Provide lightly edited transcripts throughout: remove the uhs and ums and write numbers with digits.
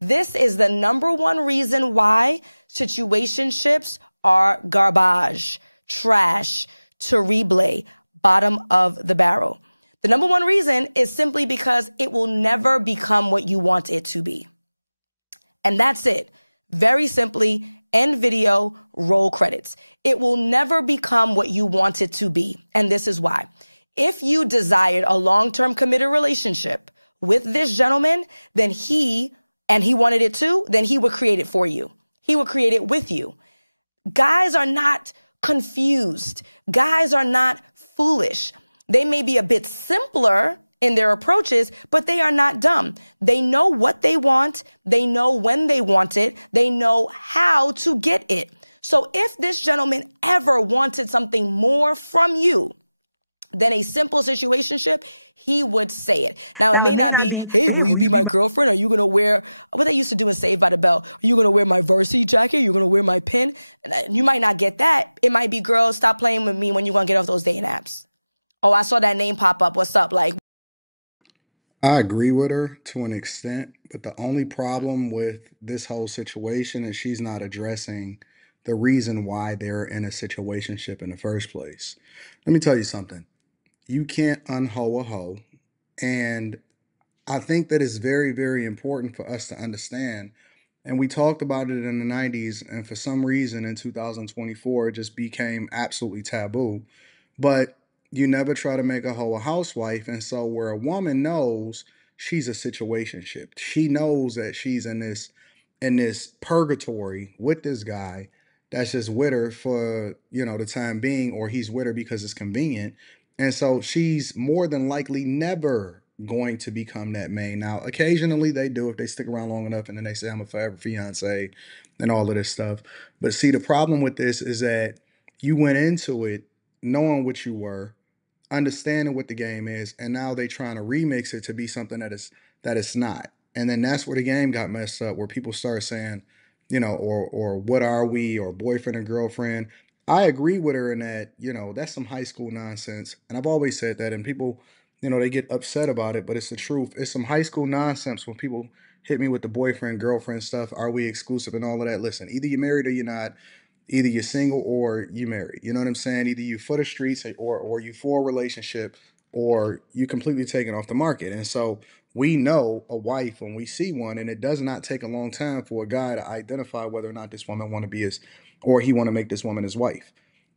This is the number one reason why situationships are garbage, trash, terrible, bottom of the barrel. The number one reason is simply because it will never become what you want it to be. And that's it. Very simply, end video, roll credits. It will never become what you want it to be. And this is why. If you desired a long-term committed relationship with this gentleman, then he wanted it too, then he would create it for you. He would create it with you. Guys are not confused. Guys are not foolish. They may be a bit simpler in their approaches, but they are not dumb. They know what they want. They know when they want it. They know how to get it. So if this gentleman ever wanted something more from you than a simple situationship, he would say it. Now, it may not be, hey, will you be my girlfriend? Are you going to wear, what they used to do in Saved by the Bell, are you going to wear my varsity jacket? You're going to wear my pin? You might not get that. It might be, girl, stop playing with me when you're going to get off those dating apps. Oh, I saw that name pop up. What's up? Like, I agree with her to an extent, but the only problem with this whole situation is she's not addressing the reason why they're in a situationship in the first place. Let me tell you something. You can't unhoe a hoe. And I think that it's very, very important for us to understand. And we talked about it in the 90s, and for some reason in 2024, it just became absolutely taboo. But you never try to make a hoe a housewife. And so where a woman knows she's a situationship, she knows that she's in this purgatory with this guy that's just with her for, the time being, or he's with her because it's convenient. And so she's more than likely never going to become that main. Now, occasionally they do if they stick around long enough and then they say, I'm a forever fiance and all of this stuff. But see, the problem with this is that you went into it knowing what you were, understanding what the game is, and now they trying to remix it to be something that it's not. And then that's where the game got messed up, where people start saying, or what are we, or boyfriend and girlfriend. I agree with her in that, that's some high school nonsense. And I've always said that, and people, they get upset about it, but it's the truth. It's some high school nonsense when people hit me with the boyfriend, girlfriend stuff. Are we exclusive and all of that? Listen, either you're married or you're not. Either you're single or you married. You know what I'm saying? Either you for the streets or you for a relationship, or you completely taken off the market. And so we know a wife when we see one, and it does not take a long time for a guy to identify whether or not this woman want to be his, or he want to make this woman his wife.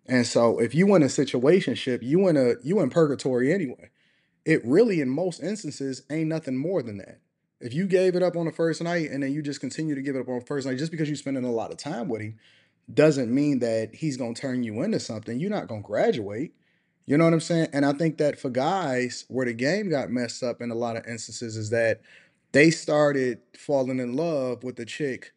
And so if you in a situationship, you in purgatory anyway. It really, in most instances, ain't nothing more than that. If you gave it up on the first night and then you just continue to give it up on the first night, just because you're spending a lot of time with him, doesn't mean that he's going to turn you into something. You're not going to graduate. You know what I'm saying? And I think that for guys, where the game got messed up in a lot of instances is that they started falling in love with the chick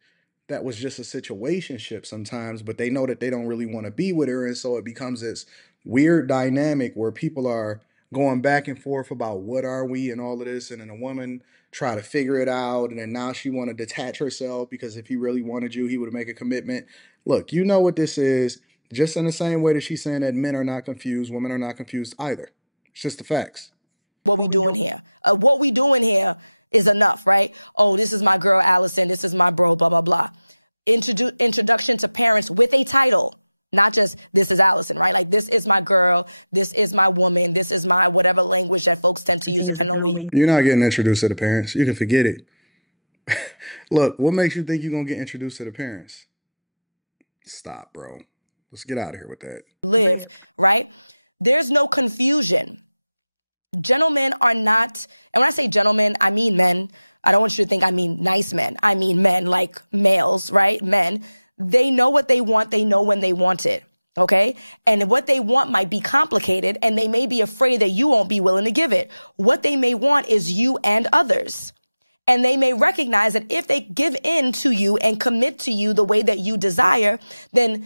that was just a situationship sometimes, but they know that they don't really want to be with her. And so it becomes this weird dynamic where people are going back and forth about what are we and all of this. And then a woman try to figure it out. And then now she want to detach herself because if he really wanted you, he would make a commitment. Look, you know what this is. Just in the same way that she's saying that men are not confused, women are not confused either. It's just the facts. what we doing here? What we doing here is enough, right? Oh, this is my girl, Alison. This is my bro, blah, blah, blah. Introduction to parents with a title. Not just, this is Alison, right? Like, this is my girl, this is my woman, this is my whatever language that folks tend to use depending on where you... You're not getting introduced to the parents. You can forget it. Look, what makes you think you're going to get introduced to the parents? Stop, bro. Let's get out of here with that. Live, right? There's no confusion. Gentlemen are not, and when I say gentlemen, I mean men. I don't want you to think I mean nice men. I mean men, like males, right? Men. They know what they want. They know when they want it, okay? And what they want might be complicated, and they may be afraid that you won't be willing to give it. What they may want is you and others. And they may recognize that if they give in to you and commit to you the way that you desire, then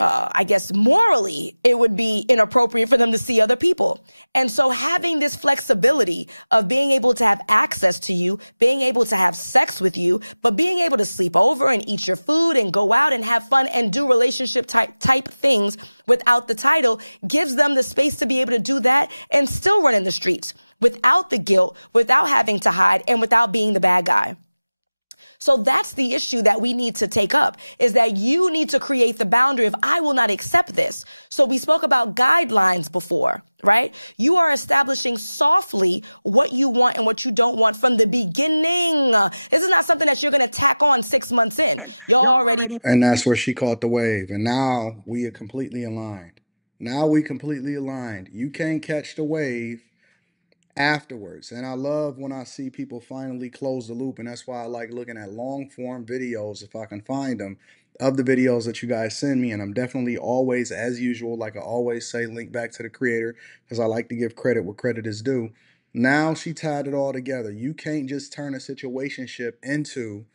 I guess morally, it would be inappropriate for them to see other people. And so having this flexibility of being able to have access to you, being able to have sex with you, but being able to sleep over and eat your food and go out and have fun and do relationship type things without the title gives them the space to be able to do that and still run in the streets without the guilt, without having to hide, and without being the bad guy. So that's the issue that we need to take up, is that you need to create the boundary of, I will not accept this. So we spoke about guidelines before, right? You are establishing softly what you want and what you don't want from the beginning. This is not something that you're going to tack on 6 months in. You're already. And that's where she caught the wave. And now we are completely aligned. Now we completely aligned. You can't catch the wave afterwards. And I love when I see people finally close the loop. And that's why I like looking at long form videos, if I can find them, of the videos that you guys send me. And I'm definitely always, as usual, like I always say, link back to the creator, because I like to give credit where credit is due. Now she tied it all together. You can't just turn a situationship into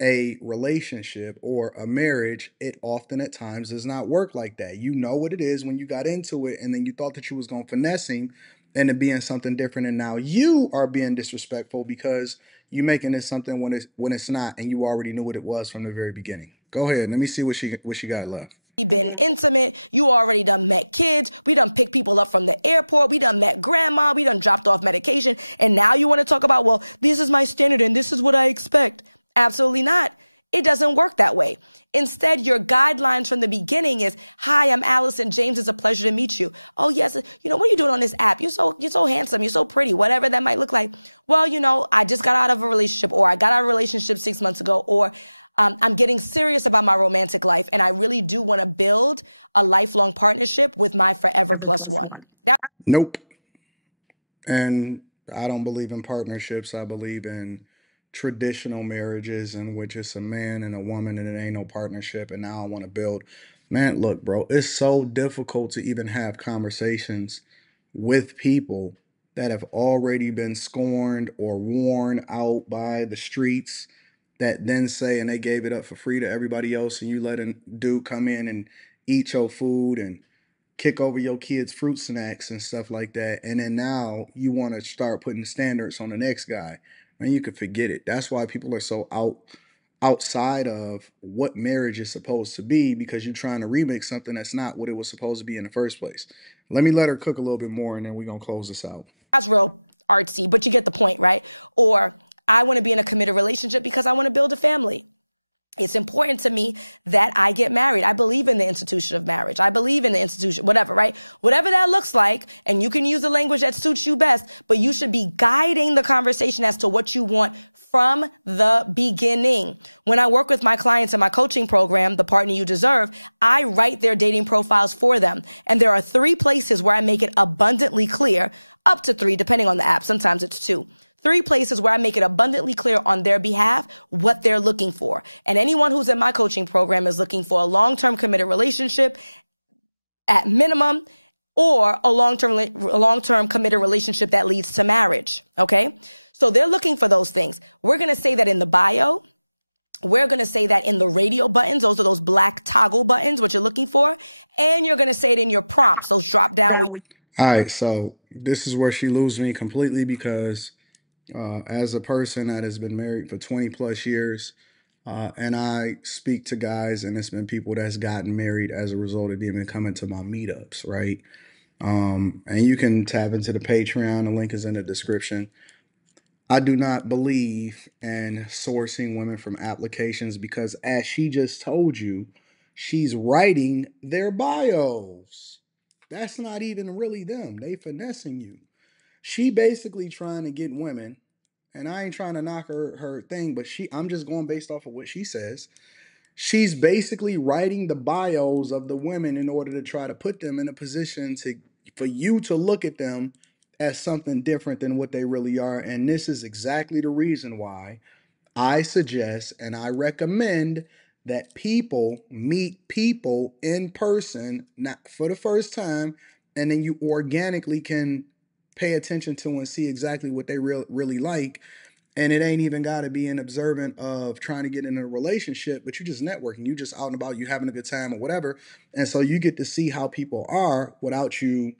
a relationship or a marriage. It often at times does not work like that. You know what it is when you got into it, and then you thought that you was going to finesse him and it being something different, and now you are being disrespectful because you making it something when it's not, and you already knew what it was from the very beginning. Go ahead, let me see what she got left. Been intimate. You already done met kids. We done picked people up from the airport. We done met grandma. We done dropped off medication. And now you want to talk about, well, this is my standard and this is what I expect. Absolutely not. It doesn't work that way. Instead, your guidelines from the beginning is, hi, I'm Alison. James, it's a pleasure to meet you. Oh, yes. What are you doing on this app? You're so handsome. You're so pretty, whatever that might look like. Well, I just got out of a relationship, or I got out of a relationship 6 months ago, or I'm getting serious about my romantic life, and I really do want to build a lifelong partnership with my forever plus one. Nope. And I don't believe in partnerships. I believe in traditional marriages in which it's a man and a woman and it ain't no partnership. And now I want to build. Man, look, bro, it's so difficult to even have conversations with people that have already been scorned or worn out by the streets, that then say, and they gave it up for free to everybody else, and you let a dude come in and eat your food and kick over your kids' fruit snacks and stuff like that. And then now you want to start putting standards on the next guy. Man, you could forget it. That's why people are so outside of what marriage is supposed to be, because you're trying to remix something that's not what it was supposed to be in the first place. Let me let her cook a little bit more, and then we're going to close this out. That's real artsy, but you get the point, right? Or I want to be in a committed relationship because I want to build a family. It's important to me that I get married. I believe in the institution of marriage. I believe in the institution, whatever, right? Whatever that looks like, and you can use the language that suits you best, but you should be guiding the conversation as to what you want from the beginning. When I work with my clients in my coaching program, The Partner You Deserve, I write their dating profiles for them. And there are 3 places where I make it abundantly clear, up to 3, depending on the app. Sometimes it's 2. 3 places where I make it abundantly clear on their behalf what they're looking for. And anyone who's in my coaching program is looking for a long-term committed relationship at minimum, or a long-term committed relationship that leads to marriage, okay? So they're looking for those things. We're going to say that in the bio. We're going to say that in the radio buttons. Those are those black toggle buttons, what you're looking for. And you're going to say it in your prompts, those drop down. All right, so this is where she loses me completely, because as a person that has been married for 20 plus years, and I speak to guys, and it's been people that's gotten married as a result of even coming to my meetups, right? And you can tap into the Patreon. The link is in the description. I do not believe in sourcing women from applications, because, as she just told you, she's writing their bios. That's not even really them. They finessing you. She basically trying to get women, and I ain't trying to knock her thing, but I'm just going based off of what she says. She's basically writing the bios of the women in order to try to put them in a position for you to look at them as something different than what they really are. And this is exactly the reason why I suggest and I recommend that people meet people in person, not for the first time, and then you organically can pay attention to and see exactly what they really like. And it ain't even got to be an observant of trying to get in a relationship, but you just networking. You just out and about, you having a good time or whatever. And so you get to see how people are without you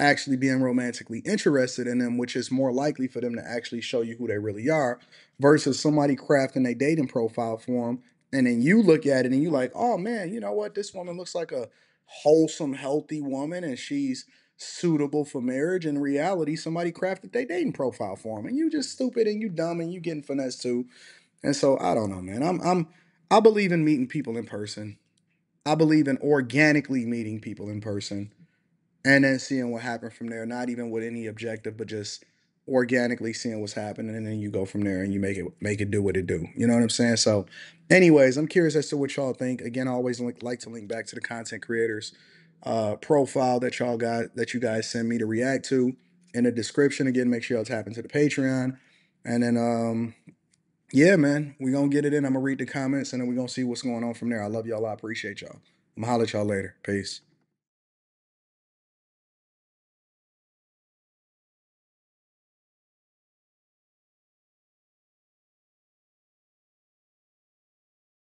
actually being romantically interested in them, which is more likely for them to actually show you who they really are, versus somebody crafting a dating profile for them. And then you look at it and you like, oh man, you know what? This woman looks like a wholesome, healthy woman, and she's suitable for marriage. In reality, somebody crafted their dating profile for them, and you just stupid and you dumb and you getting finessed too. And so I don't know, man. I believe in meeting people in person. I believe in organically meeting people in person and then seeing what happened from there. Not even with any objective, but just organically seeing what's happening, and then you go from there and you make it do what it do. You know what I'm saying? So, anyways, I'm curious as to what y'all think. Again, I always like to link back to the content creators profile that you guys send me to react to in the description. Again, make sure y'all tap into the Patreon, and then yeah, man, we gonna get it in. I'm gonna read the comments and then we gonna see what's going on from there. I love y'all. I appreciate y'all. I'm gonna holler at y'all later. Peace.